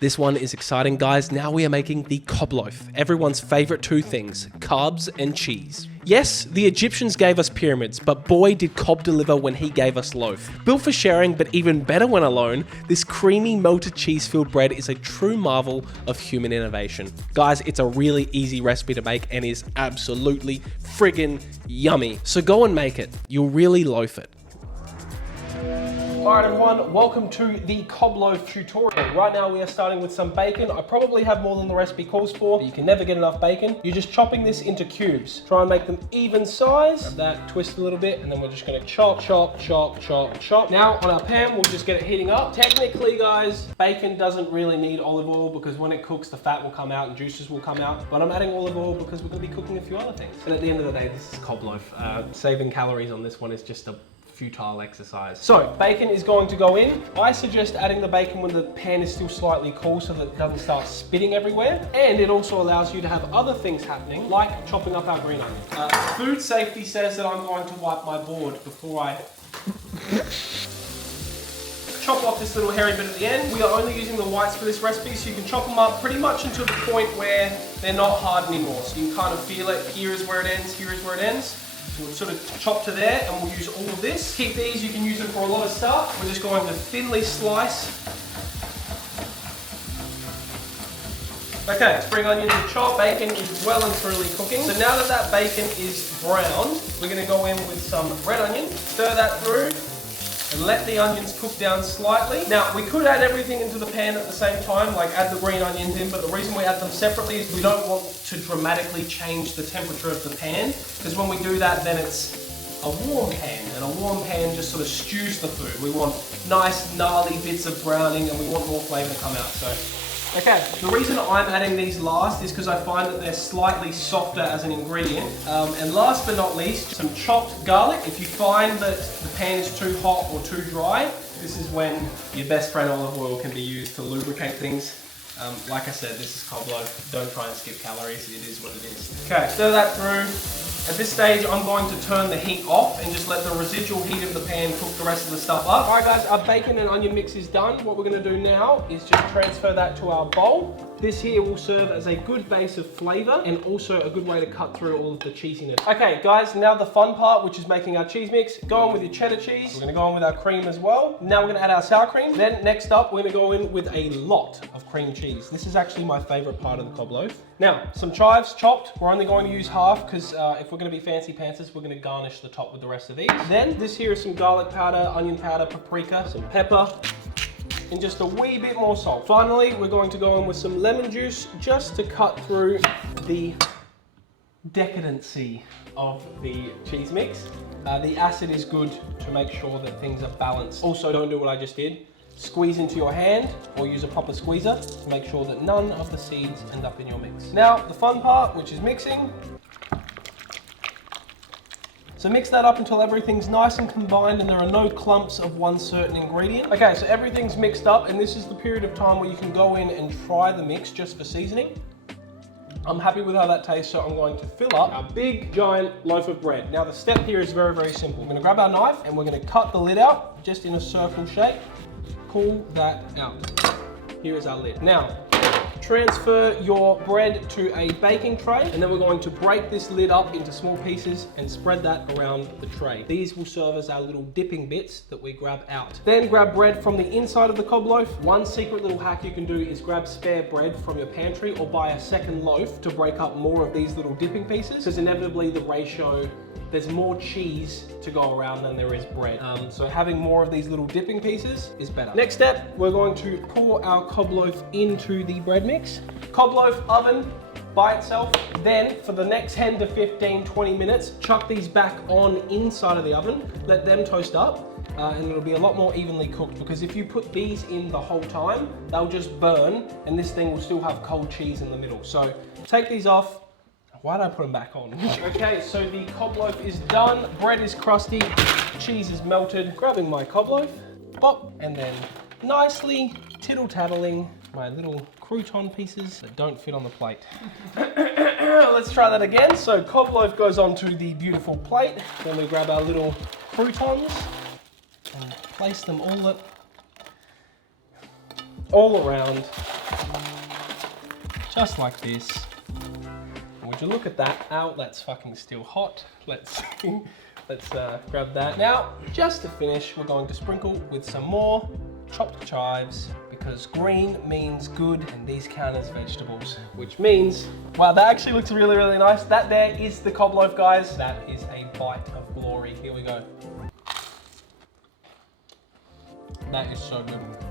This one is exciting, guys. Now we are making the Cob Loaf. Everyone's favorite two things, carbs and cheese. Yes, the Egyptians gave us pyramids, but boy did Cob deliver when he gave us loaf. Built for sharing, but even better when alone, this creamy melted cheese-filled bread is a true marvel of human innovation. Guys, it's a really easy recipe to make and is absolutely friggin' yummy. So go and make it. You'll really loaf it. Alright everyone, welcome to the Cob Loaf tutorial. Right now we are starting with some bacon. I probably have more than the recipe calls for, but you can never get enough bacon. You're just chopping this into cubes. Try and make them even size. Grab that, twist a little bit, and then we're just gonna chop, chop, chop, chop, chop. Now on our pan, we'll just get it heating up. Technically guys, bacon doesn't really need olive oil because when it cooks, the fat will come out and juices will come out. But I'm adding olive oil because we're gonna be cooking a few other things. And at the end of the day, this is Cob Loaf. Saving calories on this one is just a futile exercise. So bacon is going to go in. I suggest adding the bacon when the pan is still slightly cool so that it doesn't start spitting everywhere. And it also allows you to have other things happening, like chopping up our green onion. Food safety says that I'm going to wipe my board before I chop off this little hairy bit at the end. We are only using the whites for this recipe, so you can chop them up pretty much until the point where they're not hard anymore. So you can kind of feel it. Here is where it ends, here is where it ends. We'll sort of chop to there and we'll use all of this. Keep these, you can use them for a lot of stuff. We're just going to thinly slice. Okay, spring onions and chopped. Bacon is well and truly cooking. So now that that bacon is browned, we're gonna go in with some red onion, stir that through, and let the onions cook down slightly. Now, we could add everything into the pan at the same time, like add the green onions in, but the reason we add them separately is we don't want to dramatically change the temperature of the pan, because when we do that, then it's a warm pan, and a warm pan just sort of stews the food. We want nice, gnarly bits of browning, and we want more flavor to come out, so. Okay, the reason I'm adding these last is because I find that they're slightly softer as an ingredient. And last but not least, some chopped garlic. If you find that the pan is too hot or too dry, this is when your best friend olive oil can be used to lubricate things. Like I said, this is Cob Loaf. Don't try and skip calories, it is what it is. Okay, stir that through. At this stage, I'm going to turn the heat off and just let the residual heat of the pan cook the rest of the stuff up. All right guys, our bacon and onion mix is done. What we're gonna do now is just transfer that to our bowl. This here will serve as a good base of flavor and also a good way to cut through all of the cheesiness. Okay guys, now the fun part, which is making our cheese mix. Go on with your cheddar cheese. We're gonna go on with our cream as well. Now we're gonna add our sour cream. Then next up, we're gonna go in with a lot of cream cheese. This is actually my favorite part of the Cob Loaf. Now, some chives chopped. We're only going to use half because if we're gonna be fancy pantsers, we're gonna garnish the top with the rest of these. Then this here is some garlic powder, onion powder, paprika, some pepper, and just a wee bit more salt. Finally, we're going to go in with some lemon juice just to cut through the decadency of the cheese mix. The acid is good to make sure that things are balanced. Also, don't do what I just did. Squeeze into your hand or use a proper squeezer to make sure that none of the seeds end up in your mix. Now, the fun part, which is mixing. So mix that up until everything's nice and combined and there are no clumps of one certain ingredient. Okay, so everything's mixed up and this is the period of time where you can go in and try the mix just for seasoning. I'm happy with how that tastes, so I'm going to fill up our big, giant loaf of bread. Now the step here is very, very simple. We're gonna grab our knife and we're gonna cut the lid out just in a circle shape. Pull that out. Here is our lid. Now, transfer your bread to a baking tray, and then we're going to break this lid up into small pieces and spread that around the tray. These will serve as our little dipping bits that we grab out. Then grab bread from the inside of the Cob Loaf. One secret little hack you can do is grab spare bread from your pantry or buy a second loaf to break up more of these little dipping pieces, because inevitably the ratio, there's more cheese to go around than there is bread. So having more of these little dipping pieces is better. Next step, we're going to pour our Cob Loaf into the bread mix. Cob Loaf oven by itself. Then for the next 10 to 15, 20 minutes, chuck these back on inside of the oven, let them toast up. And it'll be a lot more evenly cooked, because if you put these in the whole time, they'll just burn and this thing will still have cold cheese in the middle. So take these off. Why did I put them back on? Okay, so the Cob Loaf is done. Bread is crusty, cheese is melted. Grabbing my Cob Loaf, pop, and then nicely tittle-tattling my little crouton pieces that don't fit on the plate. Let's try that again. So Cob Loaf goes onto the beautiful plate. Then we grab our little croutons and place them all around Just like this. Would you look at that? Ow, that's fucking still hot. Let's grab that. Now, just to finish, we're going to sprinkle with some more chopped chives, because green means good and these count as vegetables, which means, wow, that actually looks really, really nice. That there is the cob loaf, guys. That is a bite of glory. Here we go. That is so good.